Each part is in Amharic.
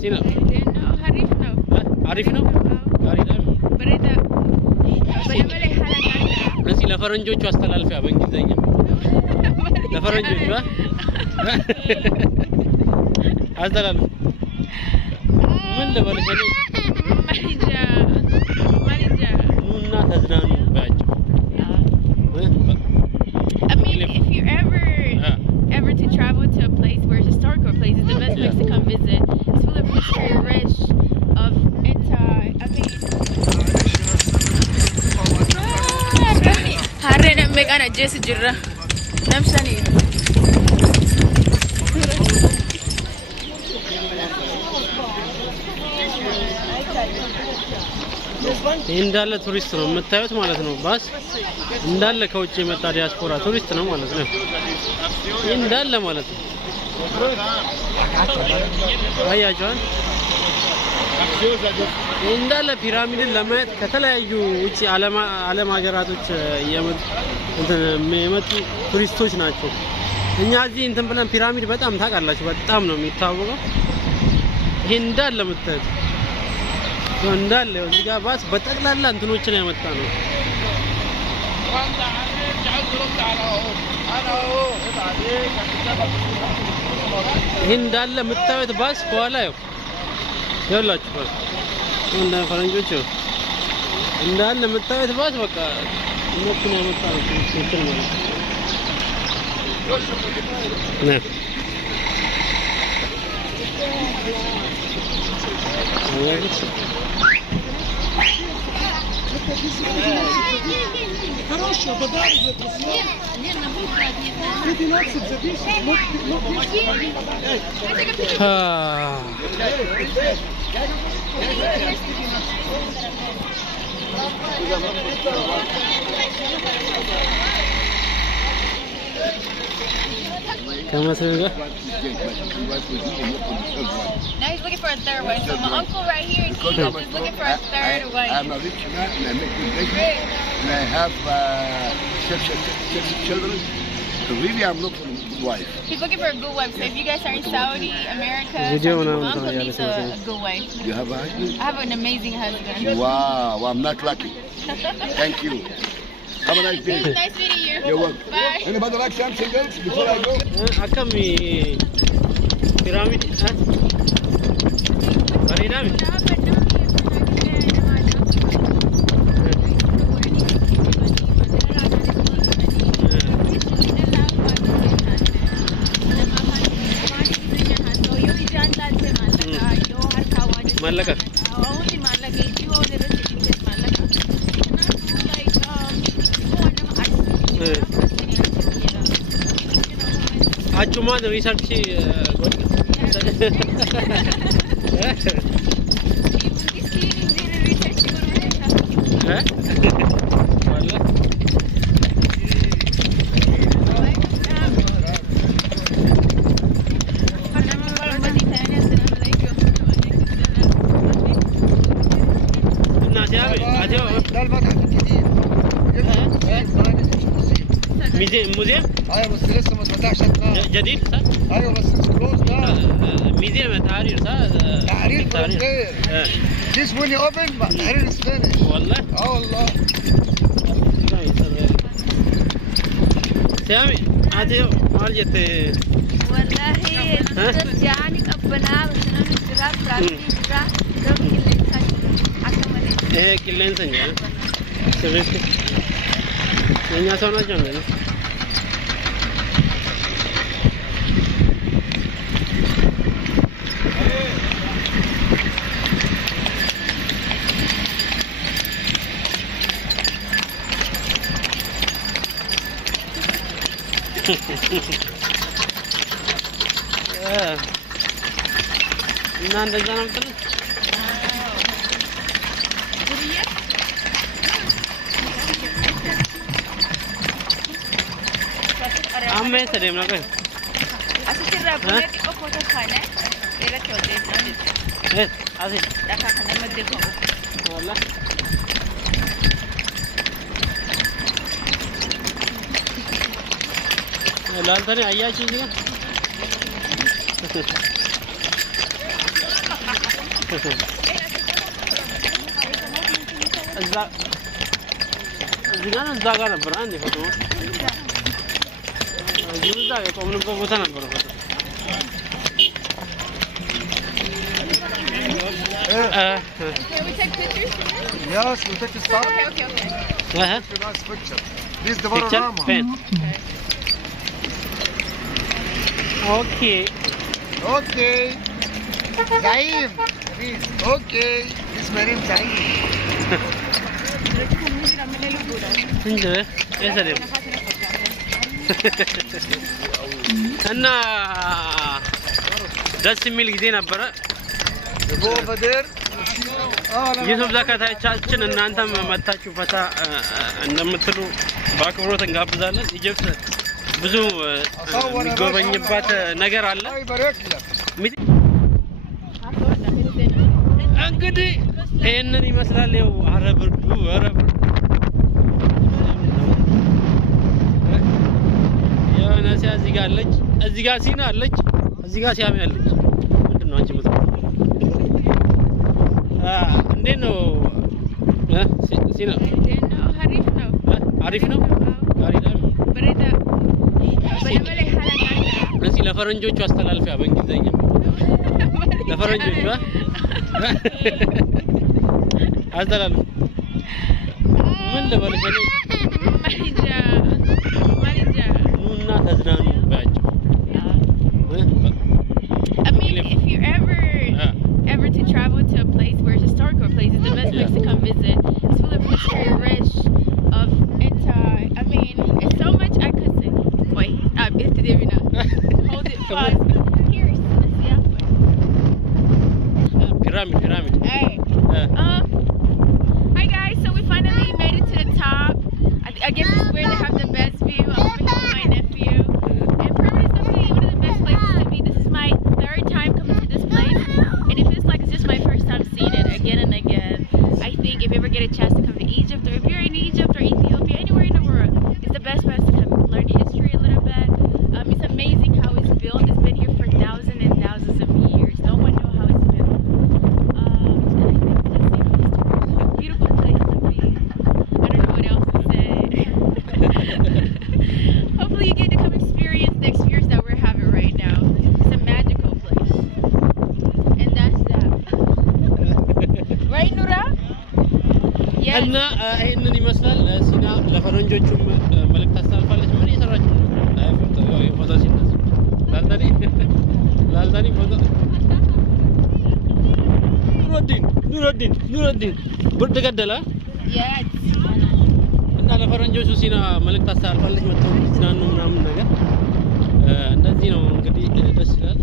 Sina. No, harif no. Arif no? Baredaa. Baredaa. Baredaa halakala. Nasi ለፈረንጆቹ አስተላልፊያ በእንግሊዘኛ ለፈረንጆቹ አስተላልፍ ምን ልበልሽ እኔ ማሪጃ ኑና ተዝናኑ ባያቸው I mean, if you ever to travel to a place where it's historical place, it's the best place to come visit. It's full of history, rich, of I mean. Harreen meeqaan ajjeesi jirra. Namshani. እንዳለ ቱሪስት ነው የምታዩት ማለት ነው። ባስ እንዳለ ከውጭ የመጣ ዲያስፖራ ቱሪስት ነው ማለት ነው። እንዳለ ማለት ነው። አያችኋል? እንዳለ ፒራሚድን ለማየት ከተለያዩ ውጪ ዓለም ሀገራቶች የመጡ ቱሪስቶች ናቸው። እኛ እዚህ እንትን ብለን ፒራሚድ በጣም ታውቃላችሁ፣ በጣም ነው የሚታወቀው። ይሄ እንዳለ የምታዩት እንዳለ እዚህ ጋር ባስ በጠቅላላ እንትኖችን ያመጣ ነው። ይሄ እንዳለ የምታዩት ባስ በኋላ ይኸውላችሁ ባስ እንደ ፈረንጆቹ እንዳለ የምታዩት ባስ በቃ እነሱን ያመጣ ነው። ትክክል ነው። Хорошо, подарок для красоты. Ты не надо записывать. Now he's looking for a third wife. So my uncle right here, he's looking for a third wife. I'm a rich man and I make good business and I have 6 children. So really I'm looking for a good wife. He's looking for a good wife. So if you guys are in Saudi, America, my uncle needs a good wife. You have a husband? I have an amazing husband. Wow, I'm not lucky. Thank you. Have a nice day. Nice meeting you. You're welcome. Bye. Anybody like something else before I go? Akami pyramid baredaa Malaka. Achuma the research موزيم؟ ايوه بس لسه ما اتفتحش. جديد صح؟ ايوه بس كلوز بقى. ميزيم تحرير صح؟ تحرير فرنسي. This when you open تحرير اسبانيش. والله؟ والله. سامي عادي مال جت والله جاني قبنا بس انا مستغرب ايه كلين سنجا سبيسي የኛ ሰው ናቸው እንዴ? እና እንደዛ ነው የምትሉት? አሜ ሰደም ነው ቆይ አስቸራ ቡሌት ቆፎቶ ካለ ሌላ ከወዴት ነው አዚ ዳካ ከነ መደኮ ወላ ላንተኔ አያችሁ እዚህ እዚህ ጋር ነበር አንዴ ፎቶ እዛ የቆምንበት ቦታ ነበር ፎቶ Can we take pictures? Yes, we take a stop. Okay. Nice picture. This is the panorama. Okay. Zaim. Okay. This is my name, Zaim. እንደ የሰለም እና ደስ የሚል ጊዜ ነበረ። Go over there. ዩቲዩብ ተከታታዮቻችን እናንተም መታችሁ ፈታ እንደምትሉ በአክብሮት እንጋብዛለን። ኢጅፕት ብዙ የሚጎበኝባት ነገር አለ። እንግዲህ ይሄንን ይመስላል። ይኸው አረብርዱ የሆነ ሲያ እዚህ ጋር አለች፣ እዚህ ጋር ሲና አለች፣ እዚህ ጋር ሲያም ያለች ምንድን ነው አንቺ ምት እንዴት ነው ሲና? አሪፍ ነው። እዚህ ለፈረንጆቹ አስተላልፊያ በእንግሊዘኛ ለፈረንጆቹ አስተላልፍ ምን ልበልሽ ኑና ተዝናኑ ባያቸው። I mean, if you ever to travel to a place where it's historical places, the best place to come visit. It's full of history, rich, of I mean, it's so much I could say. Wait, hold it, pause. Here, pyramid. Hey. Hi guys, so we finally made it to the top. I guess this is where they have the best view. I'm over here with my nephew. And Pyramid is definitely one of the best places to be. This is my third time coming to this place. And it feels like it's just my first time seeing it again and again. I think if you ever get a chance to come to Egypt, or if you're in Egypt or Ethiopia, anywhere in the world, it's the best place to come learn history a little bit. It's amazing how it's built. It's been here for thousands and thousands of years. No one knows how it's built. Beautiful place to be. I don't know what else to say. Hopefully you get to come experience the experience that we're having right now. It's a magical place. And that's that. Right, Nura? Yes. እና ይሄንን ይመስላል። ሲና ለፈረንጆቹም መልእክት አስተላልፋለች። ምን እየሰራችሁ ነው? ፎቶ ሲነሱ ላልታኒ ፎቶ ኑረዲን ብርድ ገደለ። Yes. እና ለፈረንጆቹ ሲና መልእክት አስተላልፋለች። መጥተው ዝናኑ ምናምን ነገር እንደዚህ ነው እንግዲህ ደስ ይላል።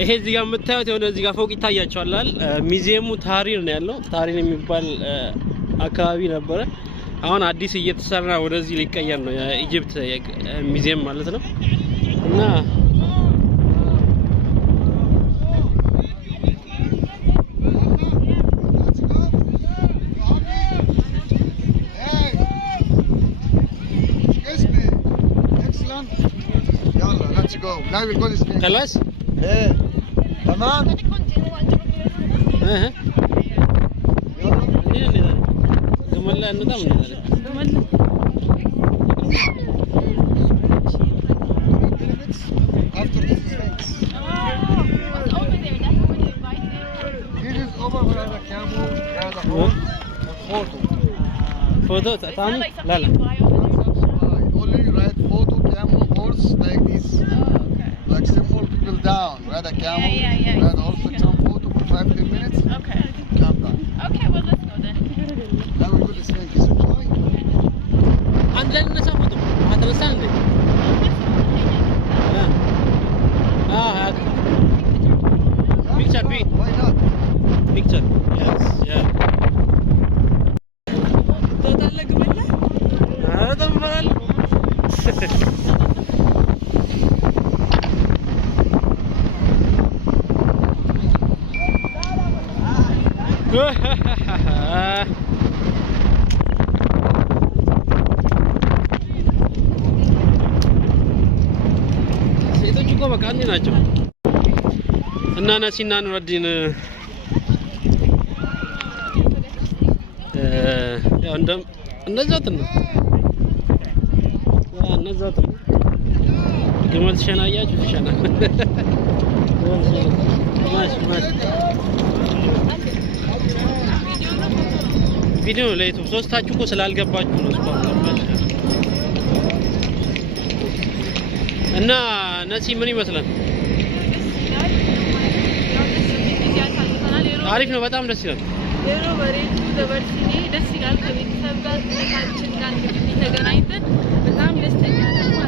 ይሄ እዚህ ጋር የምታዩት የሆነ እዚህ ጋር ፎቅ ይታያቸዋል። ሙዚየሙ ታሪር ነው ያለው። ታሪር የሚባል አካባቢ ነበረ። አሁን አዲስ እየተሰራ ወደዚህ ሊቀየር ነው የኢጂፕት ሙዚየም ማለት ነው። እና Now we'll go this way. خلاص تمام جمال النظام after this fence. What's over there? That's where they invite them. This is over where the camel, where the horse, photo. ፎቶ It's ታም not like ላላ something you buy over there. Only write photo, camel, horse like this. Oh, okay. Like simple people down. Write a camel, Yeah. write horse, take some photo for 5-10 minutes. Okay. Come down. Okay, well let's go then. Now we go this way. This is fine. አንድ ላይ እንነሳ ፎቶ አተነሳ እንዴ ፒክቸር Why not? ፒክቸር yes ተምበላል ሴቶች እኮ በቃ አንድ ናቸው። እና ነሲና ኑረዲን ያው እንደዛው ነው እነዛው ግመል ትሸናያችሁ ትሸና ቪዲዮ ለዩቲዩብ ሶስታችሁ እኮ ስላልገባችሁ ነው እስካሁን ገባችሁ። እና ነሲ ምን ይመስላል? አሪፍ ነው፣ በጣም ደስ ይላል። ሌሎ በሬቱ ዘበርሲኔ ደስ ይላል። ከቤተሰብ ጋር ተካችን ጋር እንግዲህ ተገናኝተን በጣም ደስተኛ ነን።